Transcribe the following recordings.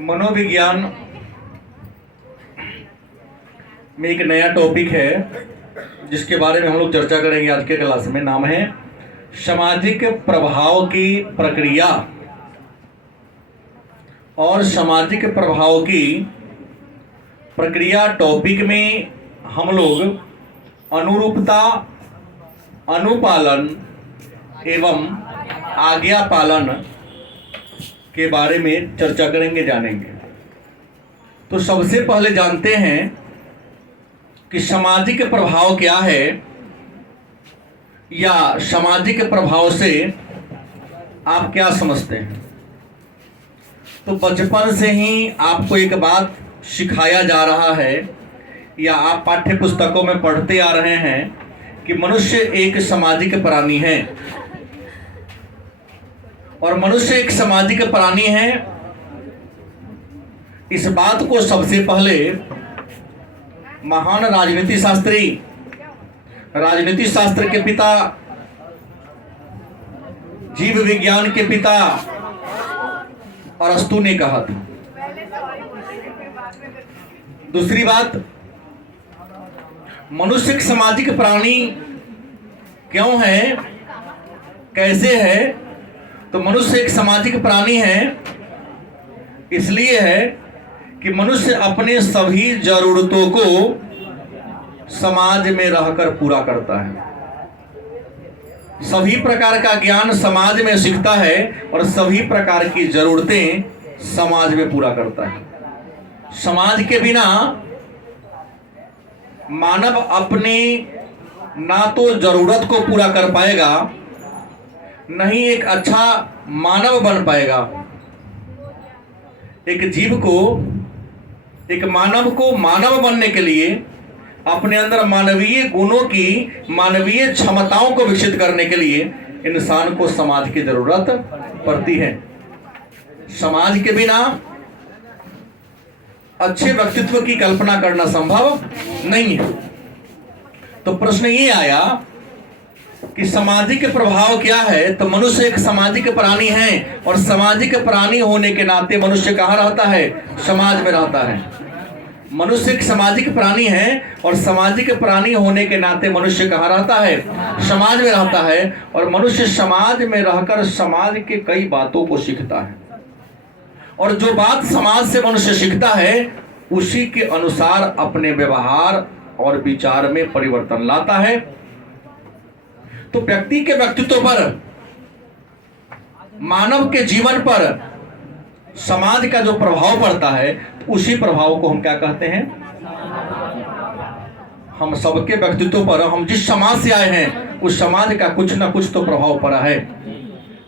मनोविज्ञान में एक नया टॉपिक है जिसके बारे में हम लोग चर्चा करेंगे आज के क्लास में। नाम है सामाजिक प्रभाव की प्रक्रिया। और सामाजिक प्रभाव की प्रक्रिया टॉपिक में हम लोग अनुरूपता, अनुपालन एवं आज्ञा पालन के बारे में चर्चा करेंगे, जानेंगे। तो सबसे पहले जानते हैं कि सामाजिक प्रभाव क्या है, या सामाजिक प्रभाव से आप क्या समझते हैं। तो बचपन से ही आपको एक बात सिखाया जा रहा है या आप पाठ्य पुस्तकों में पढ़ते आ रहे हैं कि मनुष्य एक सामाजिक प्राणी है। और मनुष्य एक सामाजिक प्राणी है, इस बात को सबसे पहले महान राजनीति शास्त्र के पिता, जीव विज्ञान के पिता अरस्तु ने कहा था। दूसरी बात, मनुष्य एक सामाजिक प्राणी क्यों है, कैसे है। तो मनुष्य एक सामाजिक प्राणी है इसलिए है कि मनुष्य अपने सभी जरूरतों को समाज में रहकर पूरा करता है। सभी प्रकार का ज्ञान समाज में सीखता है और सभी प्रकार की जरूरतें समाज में पूरा करता है। समाज के बिना मानव अपनी ना तो जरूरत को पूरा कर पाएगा, नहीं एक अच्छा मानव बन पाएगा। एक जीव को, एक मानव को मानव बनने के लिए अपने अंदर मानवीय गुणों की, मानवीय क्षमताओं को विकसित करने के लिए इंसान को समाज की जरूरत पड़ती है। समाज के बिना अच्छे व्यक्तित्व की कल्पना करना संभव नहीं है। तो प्रश्न ये आया कि सामाजिक प्रभाव क्या है। तो मनुष्य एक सामाजिक प्राणी है और सामाजिक प्राणी होने के नाते मनुष्य कहाँ रहता है, समाज में रहता है। मनुष्य एक सामाजिक प्राणी है और सामाजिक प्राणी होने के नाते मनुष्य कहाँ रहता है, समाज में रहता है। और मनुष्य समाज में रहकर समाज के कई बातों को सीखता है और जो बात समाज से मनुष्य सीखता है उसी के अनुसार अपने व्यवहार और विचार में परिवर्तन लाता है। तो व्यक्ति के व्यक्तित्व पर, मानव के जीवन पर समाज का जो प्रभाव पड़ता है तो उसी प्रभाव को हम क्या कहते हैं, हम सबके व्यक्तित्व पर, हम जिस समाज से आए हैं उस समाज का कुछ ना कुछ तो प्रभाव पड़ा है।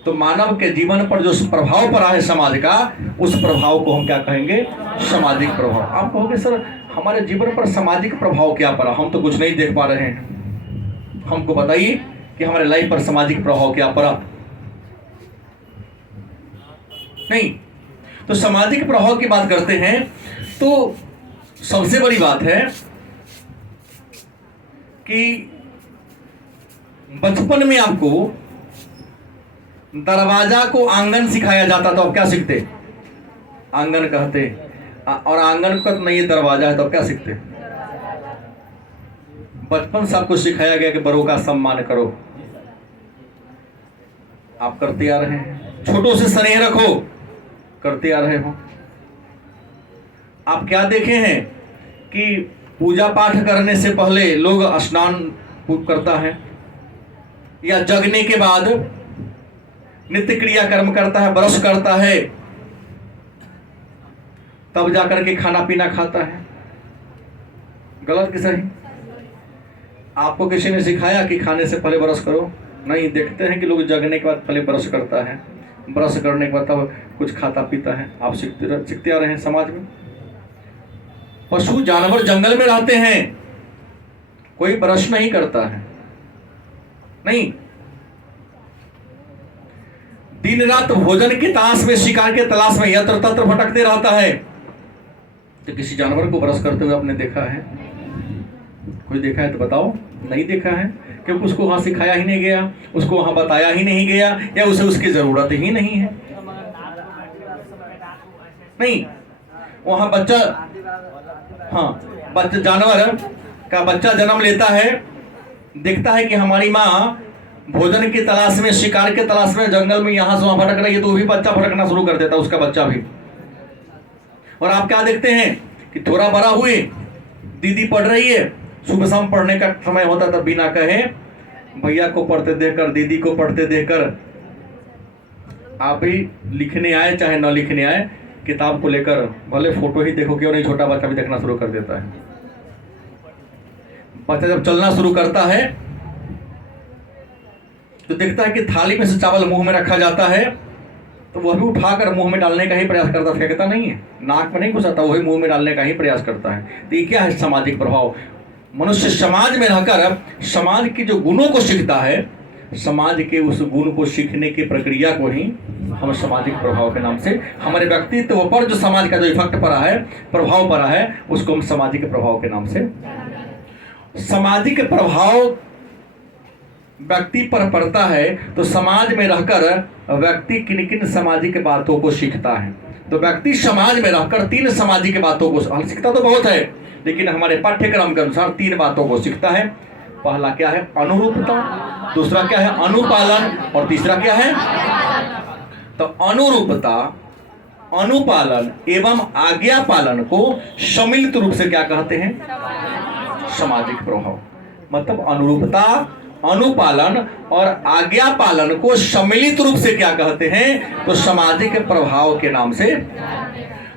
तो मानव के जीवन पर जो प्रभाव पड़ा है समाज का, उस प्रभाव को हम क्या कहेंगे, सामाजिक प्रभाव। आप कहोगे सर हमारे जीवन पर सामाजिक प्रभाव क्या पड़ा, हम तो कुछ नहीं देख पा रहे हैं। हमको बताइए कि हमारे लाइफ पर सामाजिक प्रभाव क्या पड़ा। नहीं, तो सामाजिक प्रभाव की बात करते हैं तो सबसे बड़ी बात है कि बचपन में आपको दरवाजा को आंगन सिखाया जाता था, अब क्या सीखते, आंगन कहते। और आंगन का नहीं दरवाजा है तो अब क्या सीखते, बचपन से आपको सिखाया गया कि बड़ों का सम्मान करो, आप करते आ रहे हैं। छोटों से स्नेह रखो, करते आ रहे हो। आप क्या देखे हैं कि पूजा पाठ करने से पहले लोग स्नान करता है, या जगने के बाद नित्य क्रिया कर्म करता है, ब्रश करता है, तब जाकर के खाना पीना खाता है। गलत कि सही? आपको किसी ने सिखाया कि खाने से पहले ब्रश करो? नहीं। देखते हैं कि लोग जगने के बाद पहले ब्रश करता है, ब्रश करने के बाद तब कुछ खाता पीता है। आप सीखते आ रहे हैं समाज में। पशु जानवर जंगल में रहते हैं, कोई ब्रश नहीं करता है, नहीं। दिन रात भोजन की ताश में, शिकार के तलाश में यत्र तत्र भटकते रहता है। तो किसी जानवर को ब्रश करते हुए आपने देखा है? कोई देखा है तो बताओ। नहीं देखा है, क्योंकि उसको वहां सिखाया ही नहीं गया, उसको वहां बताया ही नहीं गया, या उसे उसकी जरूरत ही नहीं है। नहीं, वहां बच्चा, हाँ, बच्चा जानवर का बच्चा जन्म लेता है, देखता है कि हमारी माँ भोजन की तलाश में, शिकार के तलाश में जंगल में यहां से वहां भटक रही है, तो वो भी बच्चा भटकना शुरू कर देता है, उसका बच्चा भी। और आप क्या देखते हैं कि थोड़ा बड़ा हुए, दीदी पढ़ रही है, सुबह शाम पढ़ने का समय होता तब बिना कहे भैया को पढ़ते देखकर, दीदी को पढ़ते देखकर आप भी लिखने आए चाहे न लिखने आए, किताब को लेकर भले फोटो ही देखो क्यों नहीं, छोटा बच्चा भी देखना शुरू कर देता है। बच्चा जब चलना शुरू करता है तो देखता है कि थाली में से चावल मुंह में रखा जाता है, तो वह भी उठाकर मुंह में डालने का ही प्रयास करता, फेंकता नहीं है, नाक में नहीं घुसाता, वही मुंह में डालने का ही प्रयास करता है। तो ये क्या है? सामाजिक प्रभाव। मनुष्य समाज में रहकर समाज के जो गुणों को सीखता है, समाज के उस गुण को सीखने की प्रक्रिया को ही हम सामाजिक प्रभाव के नाम से, हमारे व्यक्तित्व पर जो समाज का जो इफेक्ट पड़ा है, प्रभाव पड़ा है, उसको हम सामाजिक प्रभाव के नाम से। सामाजिक प्रभाव व्यक्ति पर पड़ता है तो समाज में रहकर व्यक्ति किन किन सामाजिक बातों को सीखता है। तो व्यक्ति समाज में रहकर 3 सामाजिक बातों को सीखता तो बहुत है, लेकिन हमारे पाठ्यक्रम के अनुसार 3 बातों को सीखता है। पहला क्या है? अनुरूपता, दूसरा क्या है? अनुपालन, और तीसरा क्या है? तो अनुरूपता, अनुपालन एवं आज्ञा पालन को सम्मिलित रूप से क्या कहते हैं? सामाजिक प्रभाव। मतलब अनुरूपता, अनुपालन और आज्ञा पालन को सम्मिलित रूप से क्या कहते हैं? तो सामाजिक प्रभाव के नाम से।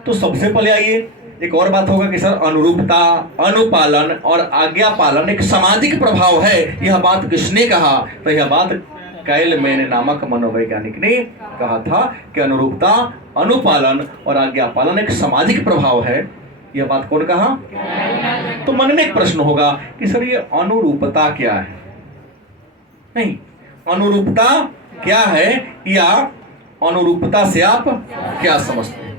तो सबसे पहले आइए, एक और बात होगा कि सर अनुरूपता, अनुपालन और आज्ञा पालन एक सामाजिक प्रभाव है, यह बात किसने कहा? तो यह बात कैलमैन नामक मनोवैज्ञानिक ने कहा था कि अनुरूपता, अनुपालन और आज्ञा पालन एक सामाजिक प्रभाव है। यह बात कौन कहा? तो मन में एक प्रश्न होगा कि सर ये अनुरूपता क्या है? नहीं, अनुरूपता क्या है या अनुरूपता से आप क्या समझते हैं?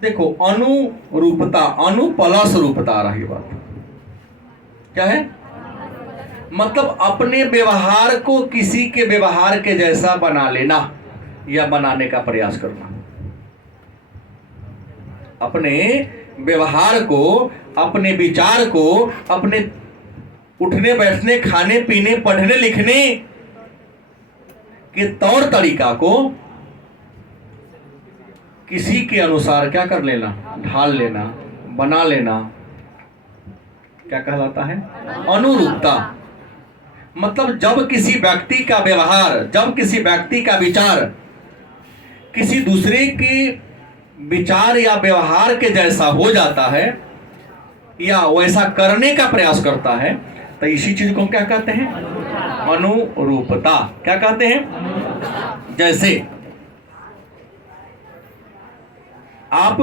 देखो, अनुरूपता, अनु प्लस रूपता आ रही बात क्या है? मतलब अपने व्यवहार को किसी के व्यवहार के जैसा बना लेना या बनाने का प्रयास करना। अपने व्यवहार को, अपने विचार को, अपने उठने बैठने, खाने पीने, पढ़ने लिखने के तौर तरीका को किसी के अनुसार क्या कर लेना? ढाल लेना, बना लेना। क्या कहलाता है? अनुरूपता। मतलब जब किसी व्यक्ति का व्यवहार, जब किसी व्यक्ति का विचार किसी दूसरे के विचार या व्यवहार के जैसा हो जाता है या वैसा करने का प्रयास करता है, तो इसी चीज को हम क्या कहते हैं? अनुरूपता। क्या कहते हैं? जैसे आप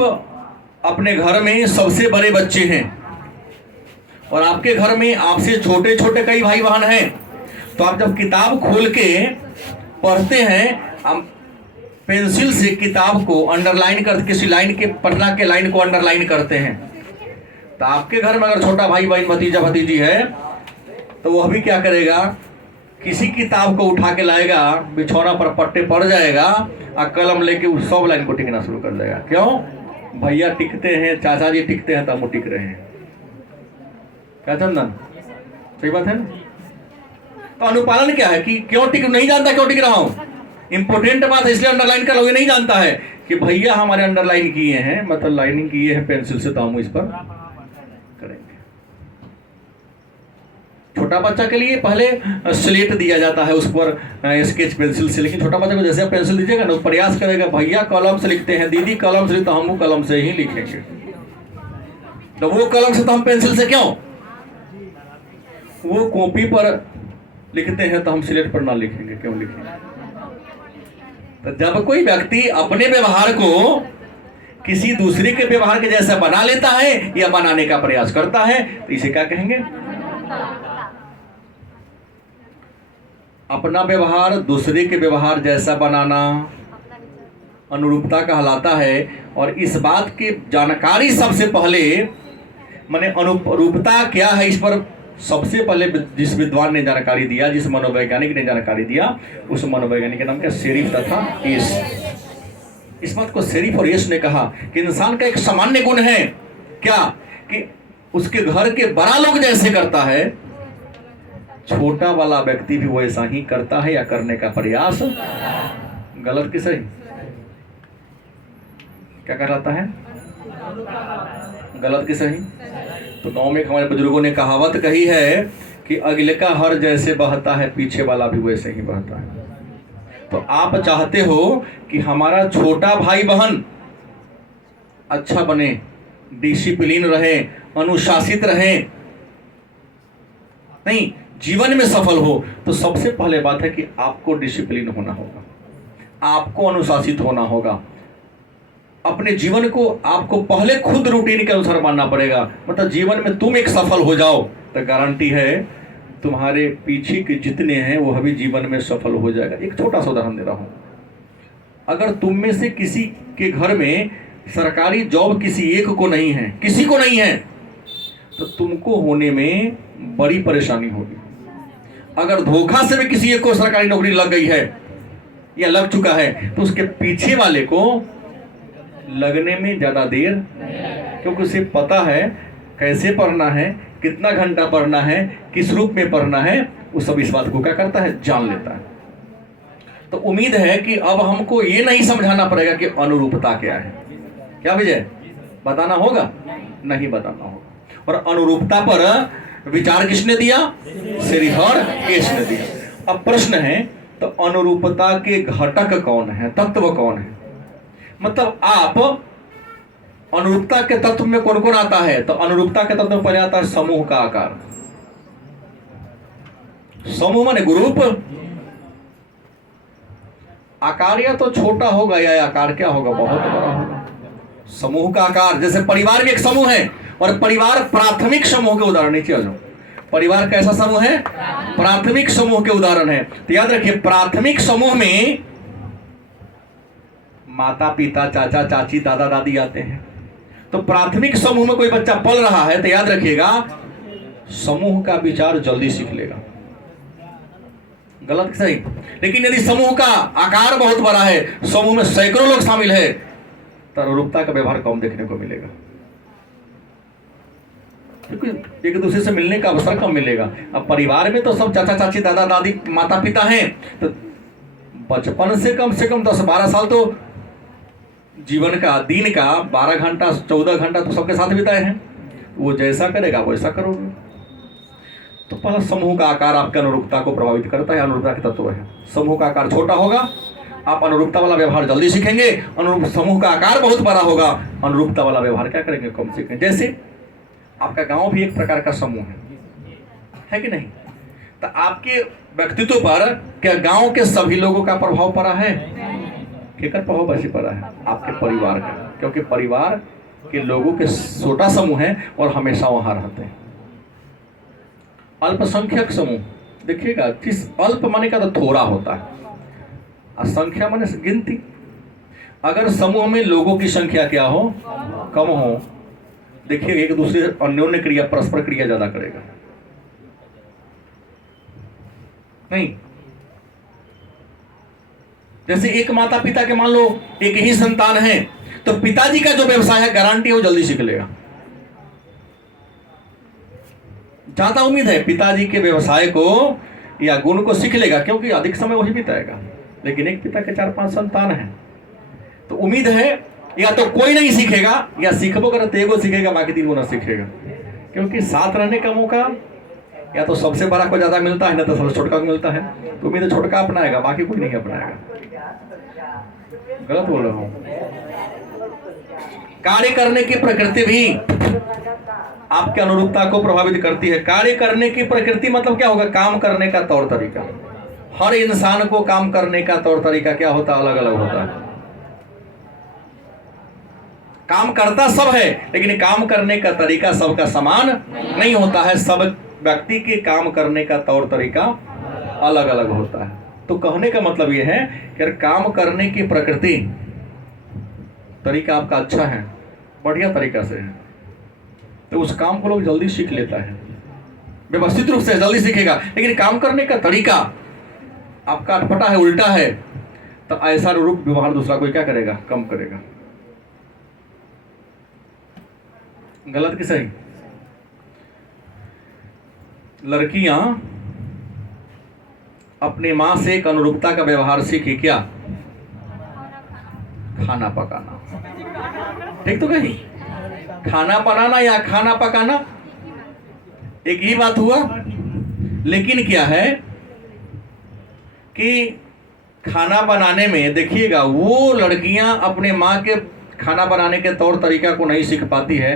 अपने घर में सबसे बड़े बच्चे हैं और आपके घर में आपसे छोटे छोटे कई भाई बहन हैं, तो आप जब किताब खोल के पढ़ते हैं, हम पेंसिल से किताब को अंडरलाइन कर, किसी लाइन के, पढ़ना के लाइन को अंडरलाइन करते हैं। तो आपके घर में अगर छोटा भाई बहन, भतीजा भतीजी है, तो वह भी क्या करेगा? किसी किताब को उठा के लाएगा, बिछौना पर पट्टे पड़ जाएगा और कलम लेके उस सब लाइन को टिकना शुरू कर देगा। क्यों? भैया टिकते हैं, चाचा जी टिकते हैं, तो हम टिक रहे हैं। क्या चंदन, सही बात है ना? तो अनुपालन क्या है कि क्यों टिक, नहीं जानता क्यों टिक रहा हूं, इंपोर्टेंट बात है इसलिए अंडरलाइन कर लोगे। नहीं जानता है कि भैया हमारे अंडरलाइन किए हैं, मतलब लाइनिंग किए हैं पेंसिल से, तो हम इस पर करेंगे। छोटा बच्चा के लिए पहले स्लेट दिया जाता है, उस पर स्केच पेंसिल से, लेकिन छोटा बच्चा को जैसे आप पेंसिल दीजिएगा ना, प्रयास करेगा भैया कलम से लिखते हैं, दीदी कलम से, तो हम कलम से ही लिखेंगे। तो वो कलम से, तो हम पेंसिल से क्यों? वो कॉपी पर लिखते हैं तो हम स्लेट पर ना लिखेंगे, क्यों लिखेंगे? तो जब कोई व्यक्ति अपने व्यवहार को किसी दूसरे के व्यवहार के जैसा बना लेता है या बनाने का प्रयास करता है, तो इसे क्या कहेंगे? अपना व्यवहार दूसरे के व्यवहार जैसा बनाना अनुरूपता कहलाता है। और इस बात की जानकारी सबसे पहले, माने अनुरूपता क्या है, इस पर सबसे पहले जिस विद्वान ने जानकारी दिया, जिस मनोवैज्ञानिक ने जानकारी दिया, उस मनोवैज्ञानिक का नाम क्या? शेरिफ तथा ईस। इस बात को सेरिफ और यश ने कहा कि इंसान का एक सामान्य गुण है क्या, कि उसके घर के बड़ा लोग जैसे करता है, छोटा वाला व्यक्ति भी वैसा ही करता है या करने का प्रयास। गलत कि सही? क्या कहलाता है? गलत कि सही? तो गांव में हमारे बुजुर्गों ने कहावत कही है कि अगले का हर जैसे बहता है, पीछे वाला भी वैसे ही बहता है। तो आप चाहते हो कि हमारा छोटा भाई बहन अच्छा बने, डिसिप्लिन रहे, अनुशासित रहे, नहीं जीवन में सफल हो, तो सबसे पहले बात है कि आपको डिसिप्लिन होना होगा, आपको अनुशासित होना होगा। अपने जीवन को आपको पहले खुद रूटीन के अनुसार मानना पड़ेगा। मतलब जीवन में तुम एक सफल हो जाओ तो गारंटी है तुम्हारे पीछे के जितने हैं वो अभी जीवन में सफल हो जाएगा। एक छोटा सा उदाहरण दे रहा हूं, अगर तुम में से किसी के घर में सरकारी जॉब किसी एक को नहीं है, किसी को नहीं है, तो तुमको होने में बड़ी परेशानी होगी। अगर धोखा से भी किसी एक को सरकारी नौकरी लग गई है या लग चुका है, तो उसके पीछे वाले को लगने में ज्यादा देर, क्योंकि उसे पता है कैसे पढ़ना है, कितना घंटा पढ़ना है, किस रूप में पढ़ना है, वो सब इस बात को क्या करता है, जान लेता है। तो उम्मीद है कि अब हमको ये नहीं समझाना पड़ेगा कि अनुरूपता क्या है। क्या विजय बताना होगा? नहीं बताना होगा। और अनुरूपता पर विचार किसने दिया? सेरिफ और यश ने दिया। अब प्रश्न है, तो अनुरूपता के घटक कौन है, तत्व कौन है? मतलब आप अनुरूपता के तत्व में कौन कौन आता है? तो अनुरूपता के तत्व में पहले आता है समूह का आकार। समूह माने ग्रुप। आकार या तो छोटा होगा या आकार क्या होगा, बहुत बड़ा होगा। समूह का आकार, जैसे परिवार भी एक समूह है, और परिवार प्राथमिक समूह के उदाहरण। नीचे आ जाओ, परिवार कैसा समूह है? प्राथमिक समूह के उदाहरण है। तो याद रखिए, प्राथमिक समूह में माता पिता, चाचा चाची, दादा दादी आते हैं। तो प्राथमिक समूह में कोई बच्चा पल रहा है तो याद रखिएगा समूह का विचार जल्दी सीख लेगा। गलत सही? लेकिन यदि समूह का आकार बहुत बड़ा है, समूह में सैकड़ों लोग शामिल है, तो अनुरूपता का व्यवहार कम देखने को मिलेगा, क्योंकि एक दूसरे से मिलने का अवसर कम मिलेगा। अब परिवार में तो सब चाचा चाची, दादा दादी, माता पिता हैं, तो बचपन से कम 10-12 साल तो जीवन का, दिन का 12 घंटा 14 घंटा तो सबके साथ बिताए हैं। वो जैसा करेगा वैसा करोगे। तो पहला समूह का आकार आपके अनुरूपता को प्रभावित करता है, अनुरूपता के तत्व है। समूह का आकार छोटा होगा, आप अनुरूपता वाला व्यवहार जल्दी सीखेंगे। समूह का आकार बहुत बड़ा होगा, अनुरूपता वाला व्यवहार क्या करेंगे, कम सीखेंगे। जैसे आपका गांव भी एक प्रकार का समूह है कि नहीं? तो आपके व्यक्तित्व पर क्या गांव के सभी लोगों का प्रभाव पड़ा है? केकर प्रभाव वैसे पड़ा है? आपके परिवार का, क्योंकि परिवार के लोगों के छोटा समूह है और हमेशा वहां रहते हैं। अल्पसंख्यक समूह, देखिएगा, किस अल्प माने का तो थोड़ा होता है, असंख्या माने गिनती। अगर समूह में लोगों की संख्या क्या हो, कम हो, देखिए एक दूसरे अन्योन्य क्रिया, परस्पर क्रिया ज्यादा करेगा। नहीं, जैसे एक माता पिता के मान लो एक ही संतान है, तो पिताजी का जो व्यवसाय है गारंटी वो जल्दी सीख लेगा। ज्यादा उम्मीद है पिताजी के व्यवसाय को या गुण को सीख लेगा, क्योंकि अधिक समय वही बिताएगा। लेकिन एक पिता के 4-5 संतान है, तो उम्मीद है या तो कोई नहीं सीखेगा, या सीखबो करे तो एगो सीखेगा, बाकी 3 गो ना सीखेगा। क्योंकि साथ रहने का मौका या तो सबसे बड़ा को ज्यादा मिलता है, ना तो सबसे छोटका को मिलता है। तो उम्मीद है छोटका अपनाएगा, बाकी कोई नहीं अपनाएगा। गलत बोल रहा हूं? कार्य करने की प्रकृति भी आपके अनुरूपता को प्रभावित करती है। कार्य करने की प्रकृति मतलब क्या होगा, काम करने का तौर तरीका। हर इंसान को काम करने का तौर तरीका क्या होता है, अलग अलग होता है। काम करता सब है, लेकिन काम करने का तरीका सबका समान नहीं होता है। सब व्यक्ति के काम करने का तौर तरीका अलग अलग होता है। तो कहने का मतलब यह है कि अगर काम करने की प्रकृति तरीका आपका अच्छा है, बढ़िया तरीका से है, तो उस काम को लोग जल्दी सीख लेता है, व्यवस्थित रूप से जल्दी सीखेगा। लेकिन काम करने का तरीका आपका अटपटा है, उल्टा है, तो ऐसा रूप व्यवहार दूसरा कोई क्या करेगा, कम करेगा। गलत कि सही? लड़कियां अपनी मां से एक अनुरूपता का व्यवहार सीखी, क्या? खाना पकाना। ठीक तो कहीं? खाना बनाना या खाना पकाना एक ही बात हुआ। लेकिन क्या है कि खाना बनाने में देखिएगा, वो लड़कियां अपने माँ के खाना बनाने के तौर तरीका को नहीं सीख पाती है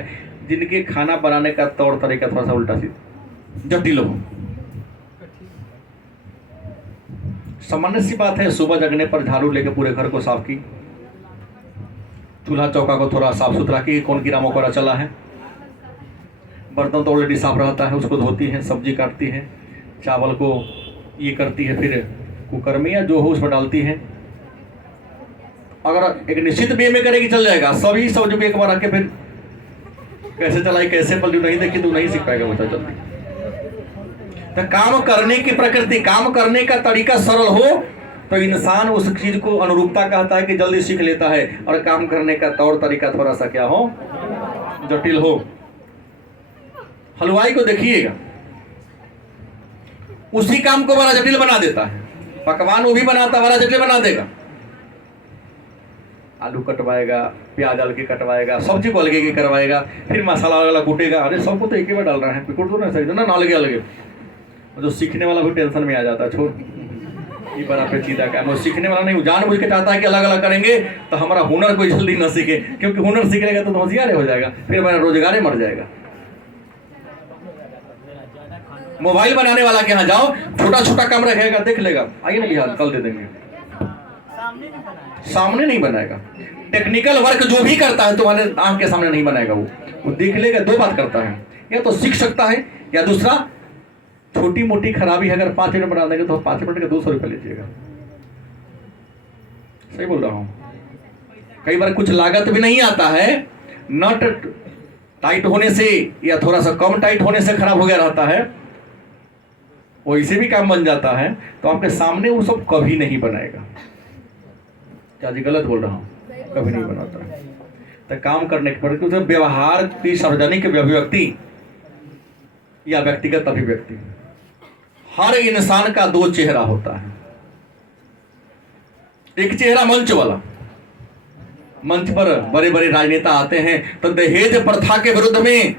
जिनके खाना बनाने का तौर तरीका थोड़ा सा उल्टा सीधा जटिल हो। सामान्य सी बात है, सुबह जगने पर झाड़ू लेके पूरे घर को साफ की, चूल्हा चौका को थोड़ा साफ सुथरा की, कौन कीड़ा मकोड़ा चला है, बर्तन तो ऑलरेडी साफ रहता है, उसको धोती है, सब्जी काटती है, चावल को ये करती है, फिर कुकर में या जो हो उसमें डालती है। अगर एक निश्चित वे में करेगी चल जाएगा, सभी सब्जी को एक बार रख के फिर कैसे चलाई कैसे पलटी नहीं देखी तो नहीं सीख पाएगा बच्चा जल्दी। तो काम करने की प्रकृति, काम करने का तरीका सरल हो तो इंसान उस चीज को अनुरूपता कहता है कि जल्दी सीख लेता है, और काम करने का तौर तरीका थोड़ा सा क्या हो, जटिल हो। हलवाई को देखिएगा, उसी काम को बड़ा जटिल बना देता है, पकवान वो भी बनाता बड़ा जटिल बना देगा। आलू कटवाएगा, प्याज अलग कटवाएगा, सब्जी को अलग करवाएगा, फिर मसाला अलग कूटेगा। अरे सबको तो एक ही बार डाल रहा है, कूट दो ना सही ना, अलग अलग। जो सीखने वाला भी टेंशन में आ जाता है, छोड़ ये बड़ा पेचीदा काम है। सीखने वाला नहीं, जानबूझ के चाहता है कि अलग अलग करेंगे तो हमारा हुनर कोई जल्दी न सीखे, क्योंकि हुनर सीख लेगा तो होशियार हो जाएगा, फिर हमारा रोजगार मर जाएगा। मोबाइल बनाने वाला के यहाँ जाओ, छोटा छोटा काम रखेगा, देख लेगा, आइए ना बिहार कल दे देंगे, सामने नहीं बनाएगा। टेक्निकल वर्क जो भी करता है तुम्हारे आंख के सामने नहीं बनाएगा, वो देख लेगा। दो बात करता है, या तो सीख सकता है, या दूसरा छोटी मोटी खराबी है, अगर 5 मिनट बना देंगे तो 5 मिनट का 200 रुपये लीजिएगा। सही बोल रहा हूं? कई बार कुछ लागत भी नहीं आता है, नट टाइट होने से या थोड़ा सा कम टाइट होने से खराब हो गया रहता है, वो इसे भी काम बन जाता है। तो आपके सामने वो सब कभी नहीं बनाएगा। क्या जी गलत बोल रहा हूँ? कभी नहीं बनाता है। तो काम करने के पर तो व्यवहार की सार्वजनिक अभिव्यक्ति या व्यक्तिगत अभिव्यक्ति, हर इंसान का 2 चेहरा होता है। एक चेहरा मंच वाला, मंच पर बड़े बड़े राजनेता आते हैं तो दहेज प्रथा के विरुद्ध में,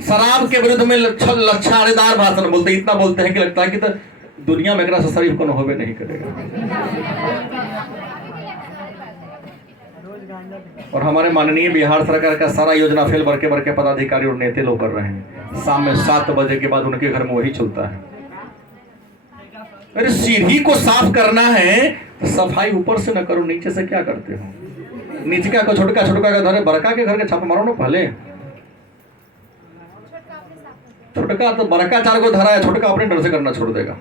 शराब के विरुद्ध में लच्छारेदार भाषण बोलते, इतना बोलते हैं कि लगता है कि तो दुनिया में एकरा से शरीफ को होबे नहीं करेगा। और हमारे माननीय बिहार सरकार का सारा योजना फेल वर्ग के पदाधिकारी और नेता लोग कर रहे हैं। शाम में 7 बजे के बाद उनके घर में वही चलता है। अरे सीढ़ी को साफ करना है तो सफाई ऊपर से न करो, नीचे से क्या करते हो? नीचे का को छोटका छोटका का धरे, बड़का के घर के छापा मारो ना पहले। छोटका तो बड़का 4 को धरा है, छोटका अपने डर से करना छोड़ देगा।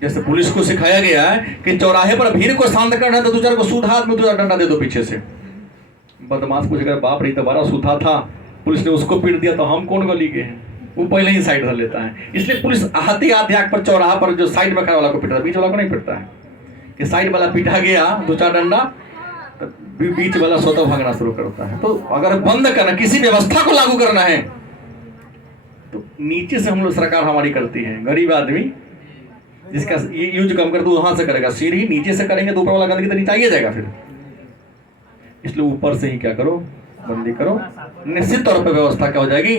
जैसे पुलिस को सिखाया गया है कि चौराहे पर भीड़ को शांत करना है तो 2-4 को सूद हाथ में 2 डंडा दे दो पीछे से। बदमाश पूछेगा बाप रे तो बड़ा सूथा था, पुलिस ने उसको पीट दिया तो हम कौन गली के हैं? वो पहले ही साइड धर लेता है। इसलिए पुलिस आते आग पर चौराहा पर जो साइड में खड़ा वाला को पीटता है, बीच वाला को नहीं पीटता है। कि साइड वाला पीटा गया 2-4 डंडा तो बीच वाला स्वतः भागना शुरू करता है। तो अगर बंद करना, किसी व्यवस्था को लागू करना है तो नीचे से हम लोग सरकार हमारी करती है। गरीब आदमी जिसका ये यूज कम कर दो वहां से करेगा, सीढ़ी नीचे से करेंगे तो ऊपर वाला गंदगी तो नीचे आइए जाएगा फिर। इसलिए ऊपर से ही क्या करो, बंदी करो। निश्चित तौर पर व्यवस्था क्या हो जाएगी।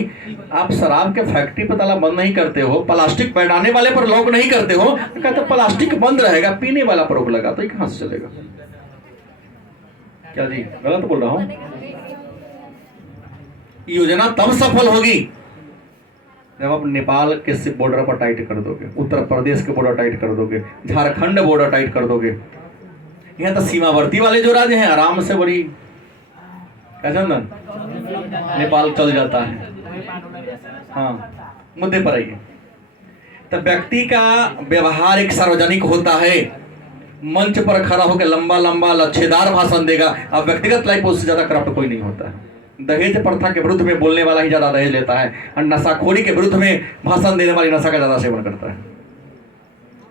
आप शराब के फैक्ट्री पर ताला बंद नहीं करते हो, प्लास्टिक बैठाने वाले पर लॉक नहीं करते हो, कहते प्लास्टिक बंद रहेगा, पीने वाला पर रोक लगा तो ये कहां से चलेगा? क्या जी गलत बोल रहा हूं? योजना तब सफल होगी जब आप नेपाल के बॉर्डर पर टाइट कर दोगे, उत्तर प्रदेश के बॉर्डर टाइट कर दोगे, झारखंड बॉर्डर टाइट कर दोगे। यहाँ तो सीमावर्ती वाले जो राज्य हैं आराम से बड़ी क्या चंदन नेपाल चल जाता है। हाँ, मुद्दे पर आइए। तो व्यक्ति का व्यवहार एक सार्वजनिक होता है, मंच पर खड़ा होकर लंबा लंबा लच्छेदार भाषण देगा। अब व्यक्तिगत लाइफ उससे ज्यादा करप्ट कोई नहीं होता है। दहेज प्रथा के विरुद्ध में बोलने वाला ही ज्यादा दहेज लेता है, और नशाखोरी के विरुद्ध में भाषण देने वाली नशा का ज्यादा सेवन करता है।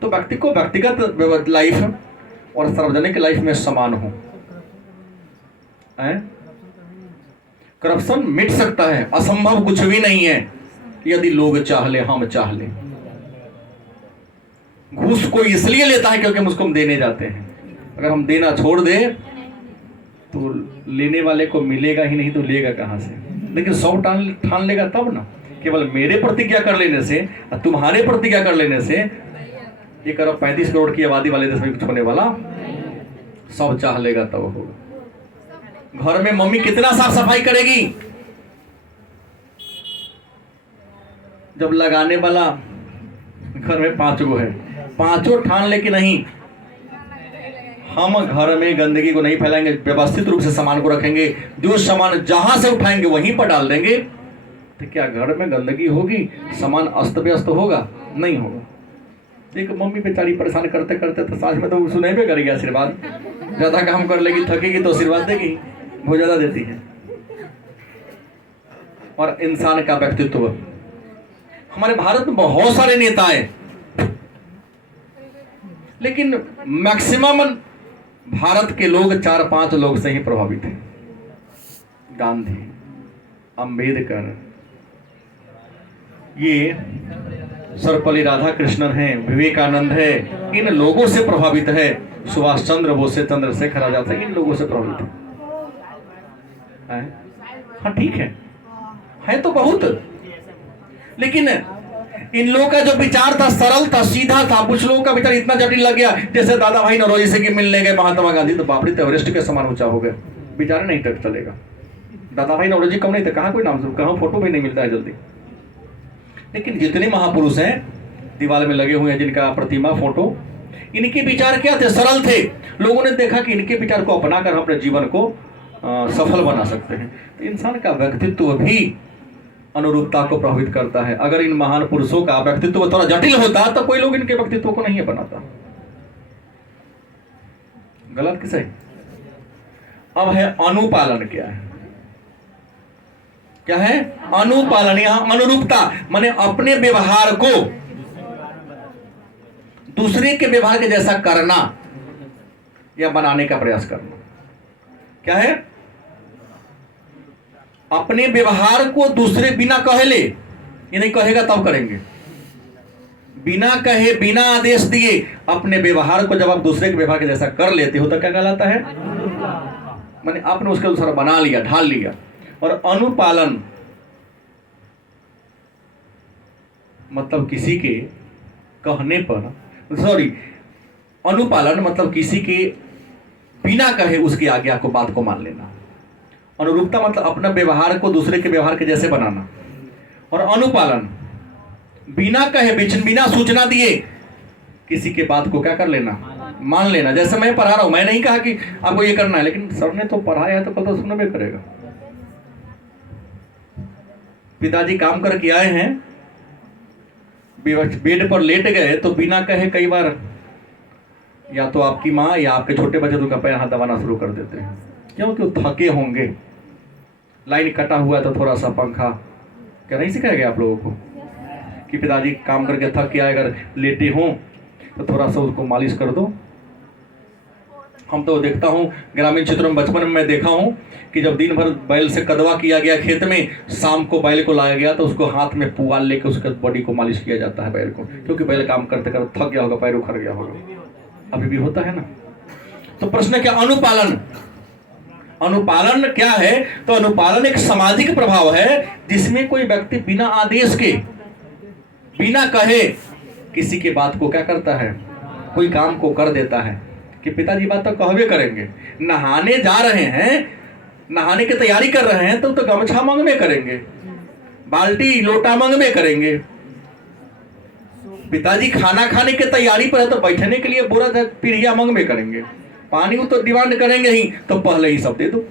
तो व्यक्ति को व्यक्तिगत लाइफ और सार्वजनिक लाइफ में समान हो। करप्शन मिट सकता है, असंभव कुछ भी नहीं है यदि लोग चाह ले, हम चाह ले। घूस कोई इसलिए लेता है क्योंकि हम उसको देने जाते हैं। अगर हम देना छोड़ दें तो लेने वाले को मिलेगा ही नहीं, तो लेगा कहां से? लेकिन सब ठान लेगा तब ना। केवल मेरे प्रतिज्ञा कर लेने से, तुम्हारे प्रतिज्ञा कर लेने से 1 अरब 35 करोड़ की आबादी वाले देश में कुछ होने वाला? सब चाह लेगा तब होगा। घर में मम्मी कितना साफ सफाई करेगी? जब लगाने वाला घर में 5 गो है, 5 ठान ले कि नहीं हम घर में गंदगी को नहीं फैलाएंगे, व्यवस्थित रूप से सामान को रखेंगे, जो सामान जहां से उठाएंगे वहीं पर डाल देंगे, तो क्या घर में गंदगी होगी? सामान अस्त व्यस्त होगा? नहीं होगा। एक मम्मी बेचारी परेशान करते करते तो साथ में तो सुने भी करेगी आशीर्वाद। ज्यादा काम कर लेगी, थकेगी तो आशीर्वाद देगी, बहुत ज्यादा देती है। और इंसान का व्यक्तित्व, हमारे भारत में बहुत सारे नेता हैं, लेकिन मैक्सिमम भारत के लोग 4-5 लोग से ही प्रभावित हैं। गांधी, अंबेडकर, ये सर्वपल्ली राधाकृष्णन है, विवेकानंद है, इन लोगों से प्रभावित है। सुभाष चंद्र बोस, चंद्रशेखर आजाद है, इन लोगों से प्रभावित है। हाँ ठीक है तो बहुत, लेकिन इन लोगों का जो विचार था सरल था, सीधा था। कुछ लोगों का विचार इतना जटिल लग गया, जैसे दादा भाई नौरोजी से कि मिलने गए महात्मा गांधी तो बापरी एवरेस्ट के समान ऊंचा हो गए, विचार नहीं टक चलेगा। दादा भाई नौरोजी कम नहीं थे, कहाँ कोई नाम से, कहाँ फोटो भी नहीं मिलता है जल्दी। लेकिन जितने महापुरुष हैं दीवार में लगे हुए हैं, जिनका प्रतिमा फोटो, इनके विचार क्या थे? सरल थे। लोगों ने देखा कि इनके विचार को अपनाकर हम अपने जीवन को सफल बना सकते हैं। तो इंसान का व्यक्तित्व भी अनुरूपता को प्रभावित करता है। अगर इन महान पुरुषों का व्यक्तित्व थोड़ा जटिल होता तो कोई लोग इनके व्यक्तित्व को नहीं बनाता। गलत कि सही? अब है अनुपालन। क्या है? क्या है? अनुपालन। यहां अनुरूपता माने अपने व्यवहार को दूसरे के व्यवहार के जैसा करना या बनाने का प्रयास करना। क्या है? अपने व्यवहार को दूसरे बिना कहे ले, ये नहीं कहेगा तब करेंगे, बिना कहे बिना आदेश दिए अपने व्यवहार को जब आप दूसरे के व्यवहार के जैसा कर लेते हो तो क्या कहलाता है? मैंने आपने उसके अनुसार बना लिया, ढाल लिया। और अनुपालन मतलब किसी के कहने पर, अनुपालन मतलब किसी के बिना कहे उसकी आज्ञा को, बात को मान लेना। अनुरूपता मतलब अपना व्यवहार को दूसरे के व्यवहार के जैसे बनाना। और अनुपालन बिना कहे, बिना सूचना दिए किसी के बात को क्या कर लेना? मान लेना। जैसे मैं पढ़ा रहा हूं, मैं नहीं कहा कि आपको ये करना है, लेकिन सर ने तो पढ़ाया है तो कल तो सुनना भी करेगा। पिताजी काम करके आए हैं, बेड पर लेट गए तो बिना कहे कई बार या तो आपकी माँ या आपके छोटे बच्चे उनका पैर हाथ दबाना शुरू कर देते हैं, क्योंकि थके होंगे, लाइन कटा हुआ तो थोड़ा सा पंखा। क्या नहीं सिखाया गया आप लोगों को कि पिताजी काम करके थक के आए, अगर लेटे हों तो थोड़ा सा उसको मालिश कर दो। हम तो देखता हूँ ग्रामीण क्षेत्रों में, बचपन में मैं देखा हूँ कि जब दिन भर बैल से कदवा किया गया खेत में, शाम को बैल को लाया गया तो उसको हाथ में पुआल लेकर उसके बॉडी को मालिश किया जाता है बैल को, क्योंकि बैल काम करते करते थक गया होगा, पैर उखड़ गया होगा। अभी भी होता है ना। तो प्रश्न क्या? अनुपालन। अनुपालन क्या है? तो अनुपालन एक सामाजिक प्रभाव है जिसमें कोई व्यक्ति बिना आदेश के, बिना कहे किसी के बात को क्या करता है? कोई काम को कर देता है। कि पिताजी बात तो कहवे करेंगे, नहाने जा रहे हैं, नहाने की तैयारी कर रहे हैं तो गमछा मंगवे करेंगे, बाल्टी लोटा मंगवे करेंगे। पिताजी खाना खाने की तैयारी पर है तो बैठने के लिए बोरा पीढ़िया मंगवे करेंगे, पानी तो डिमांड करेंगे ही, तो पहले ही सब दे दो।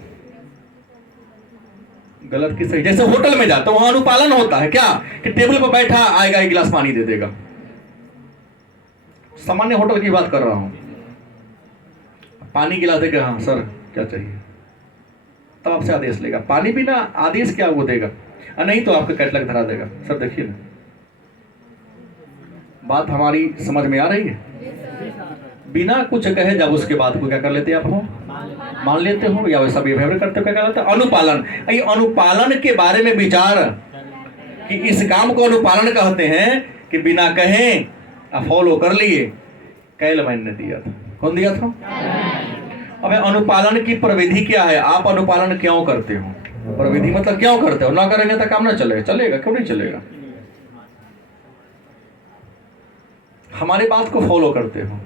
गलत कि सही? जैसे होटल में जाते वहां अनुपालन होता है क्या कि टेबल पर बैठा आएगा, 1 गिलास पानी दे देगा। सामान्य होटल की बात कर रहा हूं, पानी गिला देगा, हाँ सर क्या चाहिए, तब आपसे आदेश लेगा। पानी बिना आदेश क्या वो देगा? नहीं तो आपका कैटलॉग धरा देगा, सर देखिए ना। बात हमारी समझ में आ रही है? बिना कुछ कहे जब उसके बात को क्या कर लेते आप हो, मान लेते हो, या वैसा बिहेवियर करते हो, क्या कहलाता है? अनुपालन। ये अनुपालन के बारे में विचार कि इस काम को अनुपालन कहते हैं कि बिना कहे फॉलो कर लिए। कैलमैन ने दिया था। कौन दिया था? अब अनुपालन की प्रविधि क्या है? आप अनुपालन क्यों करते हो? प्रविधि मतलब क्यों करते हो? ना करेंगे तो काम ना चलेगा। चलेगा क्यों नहीं चलेगा? हमारी बात को फॉलो करते हो।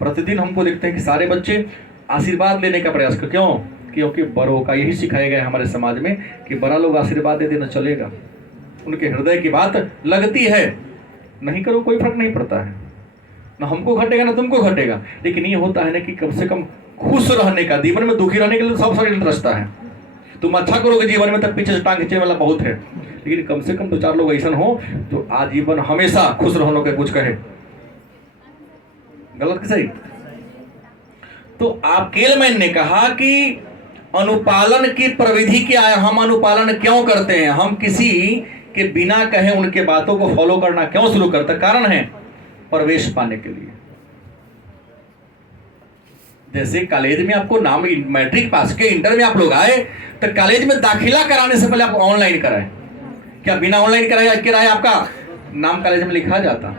प्रतिदिन हमको देखते हैं कि सारे बच्चे आशीर्वाद लेने का प्रयास कर, क्यों? क्योंकि बड़ों का यही सिखाया गया है हमारे समाज में कि बड़ा लोग आशीर्वाद दे देना चलेगा, उनके हृदय की बात लगती है। नहीं करो कोई फर्क नहीं पड़ता है, ना हमको घटेगा ना तुमको घटेगा। लेकिन ये होता है ना कि कम से कम खुश रहने का, जीवन में दुखी रहने के लिए सब सरल रास्ता है। तुम अच्छा करोगे जीवन में तब पीछे से टांग खींचने वाला बहुत है, लेकिन कम से कम 2-4 लोग ऐसा हो तो आजीवन हमेशा खुश रहने के कुछ कहे। गलत कि सही? तो आप केलमैन ने कहा कि अनुपालन की प्रविधि क्या है, हम अनुपालन क्यों करते हैं, हम किसी के बिना कहे उनके बातों को फॉलो करना क्यों शुरू करते हैं? कारण है प्रवेश पाने के लिए। जैसे कॉलेज में आपको नाम मैट्रिक पास के इंटर में आप लोग आए तो कॉलेज में दाखिला कराने से पहले आप ऑनलाइन कराए। क्या बिना ऑनलाइन कराए आपका नाम कॉलेज में लिखा जाता?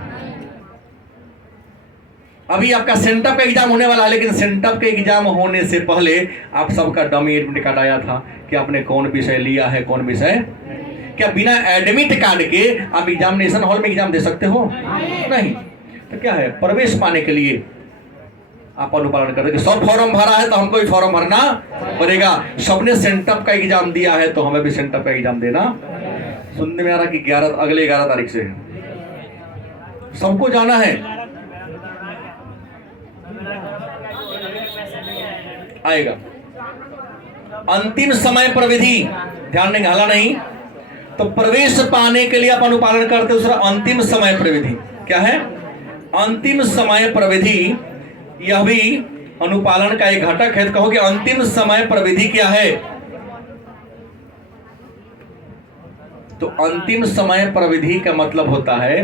अभी आपका सेंटअप एग्जाम होने वाला है, लेकिन सेंटअप के एग्जाम होने से पहले आप सबका डमी एडमिट कार्ड आया था कि आपने कौन विषय लिया है, कौन विषय। क्या बिना एडमिट कार्ड के आप एग्जामिनेशन हॉल में एग्जाम दे सकते हो? नहीं। तो क्या है, प्रवेश पाने के लिए आप अनुपालन करते कि सब फॉर्म भरा है तो हमको भी फॉर्म भरना पड़ेगा। सबने सेंटअप का एग्जाम दिया है तो हमें भी सेंटअप का एग्जाम देना। सुनने में आ रहा कि अगले 11 तारीख से सबको जाना है। आएगा अंतिम समय प्रविधि, ध्यान देंगे, हाला नहीं। तो प्रवेश पाने के लिए आप अनुपालन करते हो। दूसरा अंतिम समय प्रविधि क्या है? अंतिम समय प्रविधि यह भी अनुपालन का एक घटक है। तो कहो कि अंतिम समय प्रविधि क्या है? तो अंतिम समय प्रविधि का मतलब होता है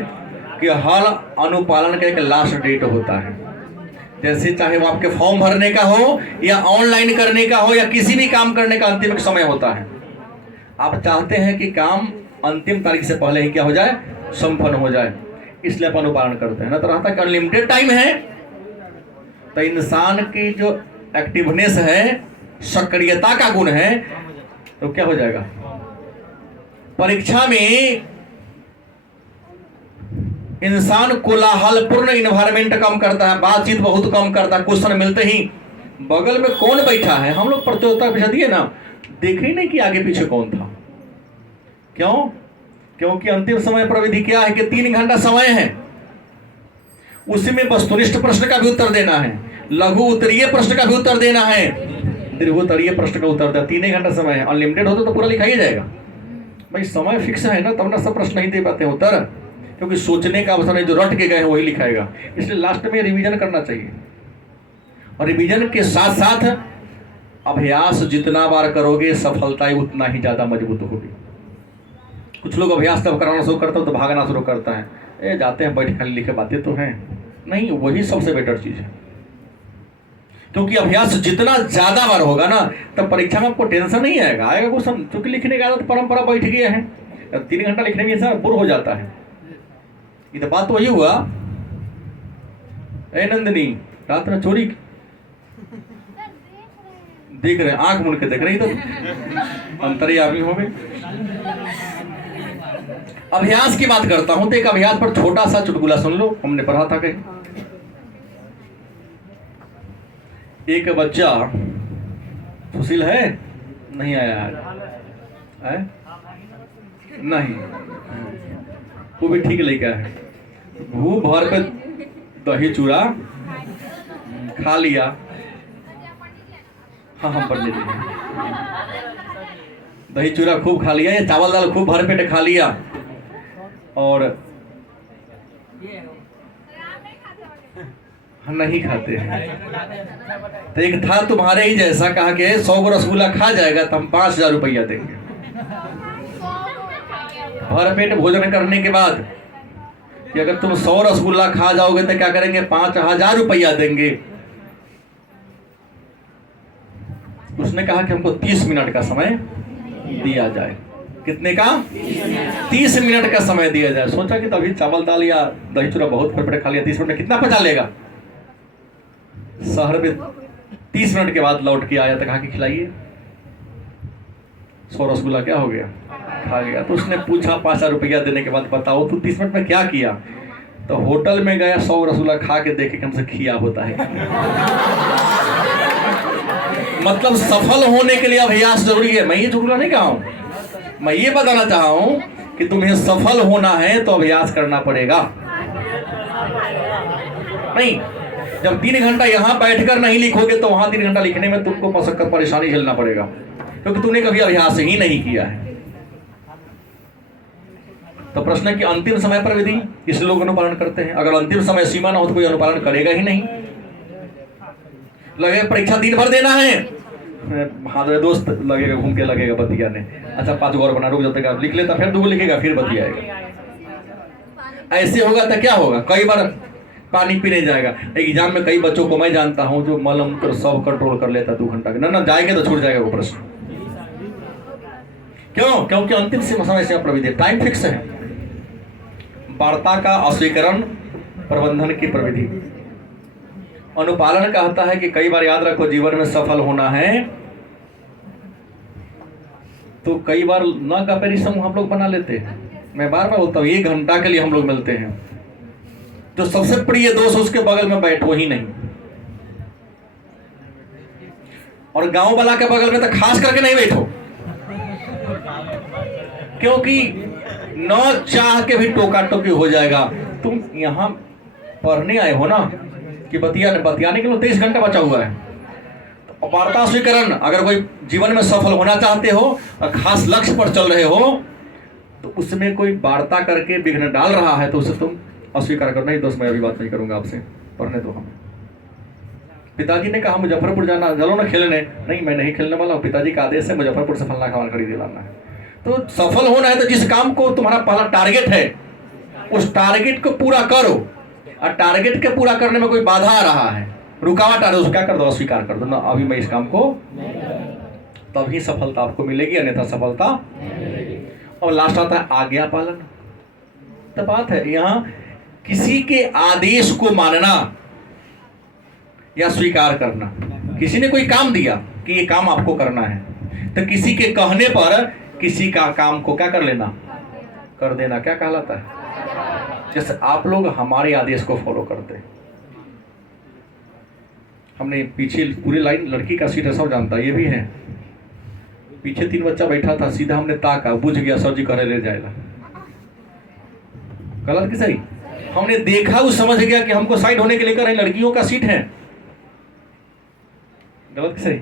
कि हर अनुपालन का एक लास्ट डेट होता है। जैसे चाहे वो आपके फॉर्म भरने का हो या ऑनलाइन करने का हो या किसी भी काम करने का अंतिम समय होता है। आप चाहते हैं कि काम अंतिम तारीख से पहले ही क्या हो जाए, संपन्न हो जाए, इसलिए आप अनुपालन करते हैं। ना तो रहता है कि अनलिमिटेड टाइम है तो इंसान की जो एक्टिवनेस है, सक्रियता का गुण है, तो क्या हो जाएगा, परीक्षा में इंसान कोलाहलपूर्ण इन्वायरमेंट कम करता है, बातचीत बहुत कम करता है। क्वेश्चन मिलते ही बगल में कौन बैठा है, हम लोग प्रतियोगिता पीछे दिए ना, देखे ही नहीं कि आगे पीछे कौन था। क्यों? क्योंकि अंतिम समय प्रविधि क्या है कि 3 घंटा समय है, उसमें वस्तुनिष्ठ प्रश्न का भी उत्तर देना है, लघु उत्तरीय प्रश्न का भी उत्तर देना है, दीर्घोत्तरीय प्रश्न का उत्तर देना। 3 घंटा समय है। अनलिमिटेड होता तो पूरा लिखा ही जाएगा। भाई समय फिक्स है ना, तब ना सब प्रश्न नहीं दे पाते हैं उत्तर, क्योंकि सोचने का अवसर है, जो रट के गए हैं वही लिखाएगा। इसलिए लास्ट में रिवीजन करना चाहिए, और रिवीजन के साथ साथ अभ्यास जितना बार करोगे सफलता उतना ही ज्यादा मजबूत होगी। कुछ लोग अभ्यास तब कराना शुरू करते हो तो भागना शुरू करता है, ए जाते हैं बैठ खाली लिखे बातें तो हैं नहीं, वही सबसे बेटर चीज है। क्योंकि अभ्यास जितना ज्यादा बार होगा ना, तब परीक्षा में आपको टेंशन नहीं आएगा क्वेश्चन, क्योंकि लिखने का आदत परंपरा बैठ गया है। 3 घंटा लिखने में इंसान बुर हो जाता है। ये तो बात वही हुआ, ए नंदिनी रात में चोरी देख रहे, आंख मुड़ के देख रही, तो अंतर्यामी हो गए। अभ्यास की बात करता हूं तो एक अभ्यास पर छोटा सा चुटकुला सुन लो, हमने पढ़ा था कहीं। एक बच्चा सुशील है, नहीं आया है? नहीं, वो भी ठीक लड़का है, भूख भर पे दही चूड़ा खा लिया। हाँ हम पढ़ लेते हैं। दही चूड़ा खूब खा लिया, या चावल दाल खूब भर पेट खा लिया, और नहीं खाते हैं। तो एक था तुम्हारे ही जैसा, कहा कि 100 रसगुल्ला खा जाएगा तो हम 5000 रुपया देंगे। भर पेट भोजन करने के बाद कि अगर तुम 100 रसगुल्ला खा जाओगे तो क्या करेंगे, 5,000 रुपया देंगे। उसने कहा कि हमको 30 मिनट का समय दिया जाए। कितने का? 30 मिनट का समय दिया जाए। सोचा कि तभी चावल दाल या दही चूड़ा बहुत फटफटे खा लिया, 30 मिनट में कितना पचा लेगा। शहर में 30 मिनट के बाद लौट के आया तो कहा कि खिलाइए। 100 रसगुल्ला क्या हो गया, खा गया। तो उसने पूछा 5,000 रुपया देने के बाद, बताओ तू 30 मिनट में क्या किया। तो होटल में गया, 100 रसगुल्ला खा के देखे कि हमसे खिया होता है। मतलब सफल होने के लिए अभ्यास जरूरी है। मैं ये झूठा नहीं कहा हूं, मैं ये बताना चाहा हूं कि तुम्हें सफल होना है तो अभ्यास करना पड़ेगा। नहीं, जब 3 घंटा यहां बैठकर नहीं लिखोगे तो वहां 3 घंटा लिखने में तुमको मशक्कत परेशानी झेलना पड़ेगा, क्योंकि तुमने कभी अभ्यास ही नहीं किया है। तो प्रश्न है कि अंतिम समय पर विधि किस लोग अनुपालन करते हैं। अगर अंतिम समय सीमा ना हो तो कोई अनुपालन करेगा ही नहीं। लगे परीक्षा दिन भर देना है, हाँ दोस्त लगेगा, घूम के लगेगा बतिया ने, अच्छा 5 गौर बना, रुक जाता लिख लेता, फिर 2 लिखेगा, फिर बतियाएगा। ऐसे होगा तो क्या होगा, कई बार पानी पीने जाएगा। एग्जाम में कई बच्चों को मैं जानता हूं जो मलम कर सब कंट्रोल कर लेता 2 घंटा ना जाएंगे तो छूट जाएगा वो प्रश्न। क्यों? क्योंकि अंतिम समय से प्रविधि, टाइम फिक्स है। वार्ता का अस्वीकरण प्रबंधन की प्रविधि। अनुपालन कहता है कि कई बार याद रखो, जीवन में सफल होना है तो कई बार न का पेरी समूह हम लोग बना लेते हैं। मैं बार बार बोलता हूँ, 1 घंटा के लिए हम लोग मिलते हैं। जो सबसे प्रिय दोस्त उसके बगल में बैठो ही नहीं, और गांव वाला के बगल में तो खास करके नहीं बैठो, क्योंकि न चाह के भी टोका टोकी हो जाएगा। तुम यहां पढ़ने आए हो ना कि बतियाने के लिए 23 घंटा बचा हुआ है। तो वार्ता स्वीकरण, अगर कोई जीवन में सफल होना चाहते हो और खास लक्ष्य पर चल रहे हो तो उसमें कोई वार्ता करके विघ्न डाल रहा है तो उसे तुम अस्वीकार करो। नहीं दोस्त, मैं अभी बात नहीं करूंगा आपसे, पढ़ने दो हमें। पिताजी ने कहा मुजफ्फरपुर जाना, चलो ना खेलने। नहीं, मैं नहीं खेलने वाला हूँ, पिताजी का आदेश है मुजफ्फरपुर से फलना खाना खरीद लाना है। तो सफल होना है तो जिस काम को तुम्हारा पहला टारगेट है उस टारगेट को पूरा करो, और टारगेट के पूरा करने में कोई बाधा आ रहा है, रुकावट आ रही है, उसको क्या कर दो, अस्वीकार कर दो ना, अभी मैं इस काम को, तभी सफलता आपको मिलेगी, अन्यथा सफलता। और लास्ट आता है आज्ञा पालन। तो बात है यहाँ किसी के आदेश को मानना या स्वीकार करना। किसी ने कोई काम दिया कि ये काम आपको करना है, तो किसी के कहने पर किसी का काम को क्या कर लेना, कर देना, क्या कहलाता है। जैसे आप लोग हमारे आदेश को फॉलो करते हैं। हमने पीछे पूरी लाइन लड़की का सीट है, सब जानता है, ये भी है। पीछे 3 बच्चा बैठा था, सीधा हमने ताका, बुझ गया सर जी करे ले जाएगा, गलत कि सही। हमने देखा, वो समझ गया कि हमको साइड होने के लिए कर रहे, लड़कियों का सीट है, गलत कि सही।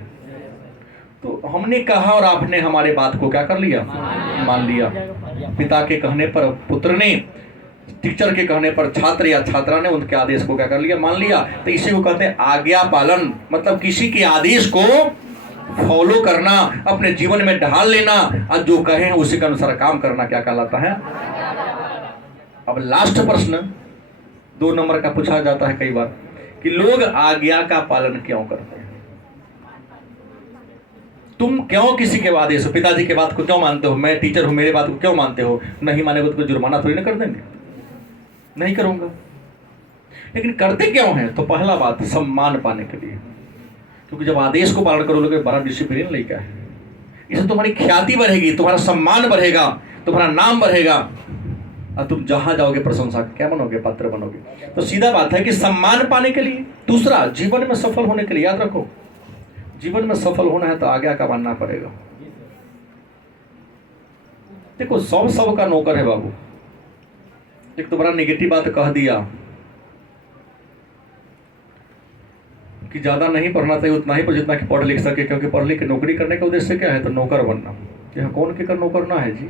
तो हमने कहा और आपने हमारे बात को क्या कर लिया, मान लिया। पिता के कहने पर पुत्र ने, टीचर के कहने पर छात्र या छात्रा ने उनके आदेश को क्या कर लिया, मान लिया। तो इसी को कहते हैं आज्ञा पालन। मतलब किसी के आदेश को फॉलो करना, अपने जीवन में ढाल लेना, और जो कहें उसी के अनुसार काम करना, क्या कहलाता है। अब लास्ट प्रश्न 2 नंबर का पूछा जाता है कई बार कि लोग आज्ञा का पालन क्यों करते हैं। तुम क्यों किसी के आदेश, पिताजी के बात को क्यों मानते हो। मैं टीचर हूं, मेरे बात को क्यों मानते हो। नहीं मानेगा तो जुर्माना थोड़ी ना कर देंगे, नहीं करूंगा। लेकिन करते क्यों हैं, तो पहला बात सम्मान पाने के लिए, क्योंकि जब आदेश को पालन करोगे बड़ा डिसिप्लिन लेकर है, इससे तुम्हारी ख्याति बढ़ेगी, तुम्हारा सम्मान बढ़ेगा, तुम्हारा नाम बढ़ेगा, और तुम जहां जाओगे प्रशंसा क्या बनोगे, पात्र बनोगे। तो सीधा बात है कि सम्मान पाने के लिए। दूसरा, जीवन में सफल होने के लिए, याद रखो जीवन में सफल होना है तो आज्ञा का मानना पड़ेगा। देखो सब का नौकर है बाबू। एक तो बड़ा नेगेटिव बात कह दिया कि ज्यादा नहीं पढ़ना चाहिए, उतना ही पर जितना कि पढ़ लिख सके, क्योंकि पढ़ लिख के नौकरी करने का उद्देश्य क्या है, तो नौकर बनना। यहाँ कौन के कर नौकर ना है जी।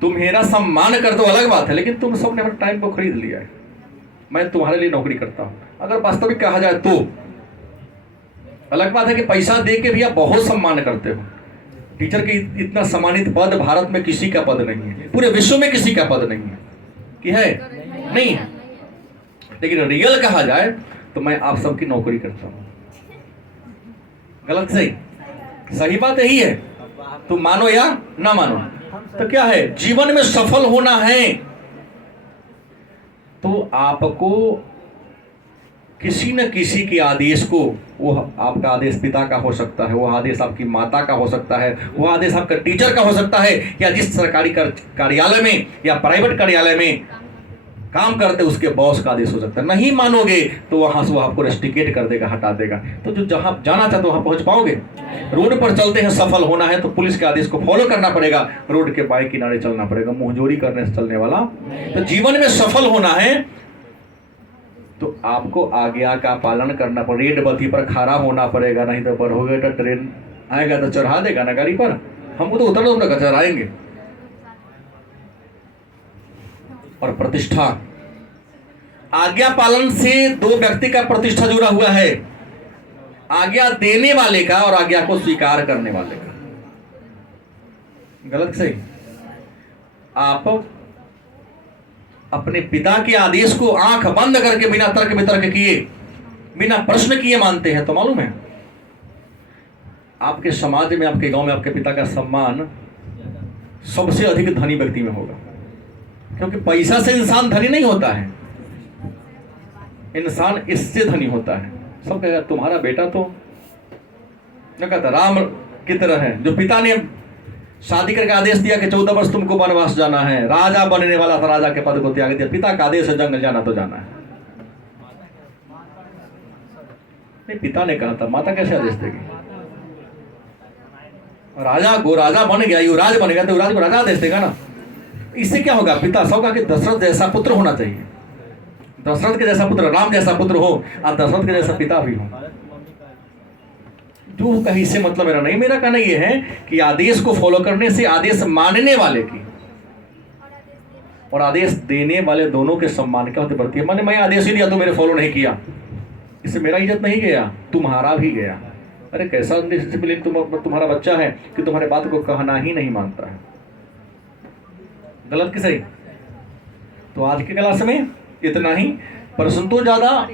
तुम मेरा सम्मान कर दो अलग बात है, लेकिन तुम सबने अपने टाइम को खरीद लिया है। मैं तुम्हारे लिए नौकरी करता हूं, अगर वास्तविक कहा जाए तो। अलग बात है कि पैसा दे के भी आप बहुत सम्मान करते हो। टीचर के इतना सम्मानित पद भारत में किसी का पद नहीं है, पूरे विश्व में किसी का पद नहीं है। कि है? नहीं है। लेकिन रियल कहा जाए तो मैं आप सबकी नौकरी करता हूं। गलत सही? सही बात यही है, तुम मानो या ना मानो। तो क्या है, जीवन में सफल होना है तो आपको किसी न किसी के आदेश को, वो आपका आदेश पिता का हो सकता है, वो आदेश आपकी माता का हो सकता है, वो आदेश आपका टीचर का हो सकता है, या जिस सरकारी कार्यालय में या प्राइवेट कार्यालय में काम करते उसके बॉस का आदेश हो सकता है। नहीं मानोगे तो वहां से वो आपको रेस्ट्रिकेट कर देगा, हटा देगा। तो जो जहां जाना चाहते वहां पहुंच पाओगे? रोड पर चलते हैं, सफल होना है तो पुलिस के आदेश को फॉलो करना पड़ेगा, रोड के बाएं किनारे चलना पड़ेगा, मुंहजोरी करने से चलने वाला। तो जीवन में सफल होना है तो आपको आज्ञा का पालन करना पड़ेगा, रेड बत्ती पर खड़ा होना पड़ेगा, नहीं तो बढ़ोगे तो ट्रेन आएगा तो चढ़ा देगा ना गाड़ी पर, हमको तो उतर दो चढ़ाएंगे। और प्रतिष्ठा, आज्ञा पालन से दो व्यक्ति का प्रतिष्ठा जुड़ा हुआ है, आज्ञा देने वाले का और आज्ञा को स्वीकार करने वाले का। गलत सही? आप अपने पिता के आदेश को आंख बंद करके बिना तर्क वितर्क किए, बिना प्रश्न किए मानते हैं तो मालूम है आपके समाज में, आपके गांव में आपके पिता का सम्मान सबसे अधिक धनी व्यक्ति में होगा। क्योंकि पैसा से इंसान धनी नहीं होता है, इंसान इससे धनी होता है। सब कहेगा तुम्हारा बेटा तो क्या कहता राम की तरह है, जो पिता ने शादी करके आदेश दिया कि 14 वर्ष तुमको वनवास जाना है, राजा बनने वाला था, राजा के पद को त्याग दिया, पिता का आदेश है जंगल जाना तो जाना है। नहीं, पिता ने कहा था, माता कैसे आदेश देगी? राजा गो राजा बन गया, युवराज बन गया तो युवराज को राजा आदेश देगा ना। इससे क्या होगा? पिता सब कहा कि दशरथ जैसा पुत्र होना चाहिए, दशरथ के जैसा पुत्र, राम जैसा पुत्र हो और दशरथ के जैसा पिता भी हो। जो कहीं से मतलब मेरा नहीं, मेरा कहना यह है कि आदेश को फॉलो करने से आदेश मानने वाले की और आदेश देने वाले दोनों के सम्मान क्या होते बढ़ती है। मैंने मैं आदेश ही दिया तो मेरे फॉलो नहीं किया, इससे मेरा इज्जत नहीं गया, तुम्हारा भी गया। अरे कैसा डिसिप्लिन तुम्हारा बच्चा है कि तुम्हारे बात को कहना ही नहीं मानता है। गलत कि सही? तो आज की क्लास में इतना ही, प्रश्न तो ज्यादा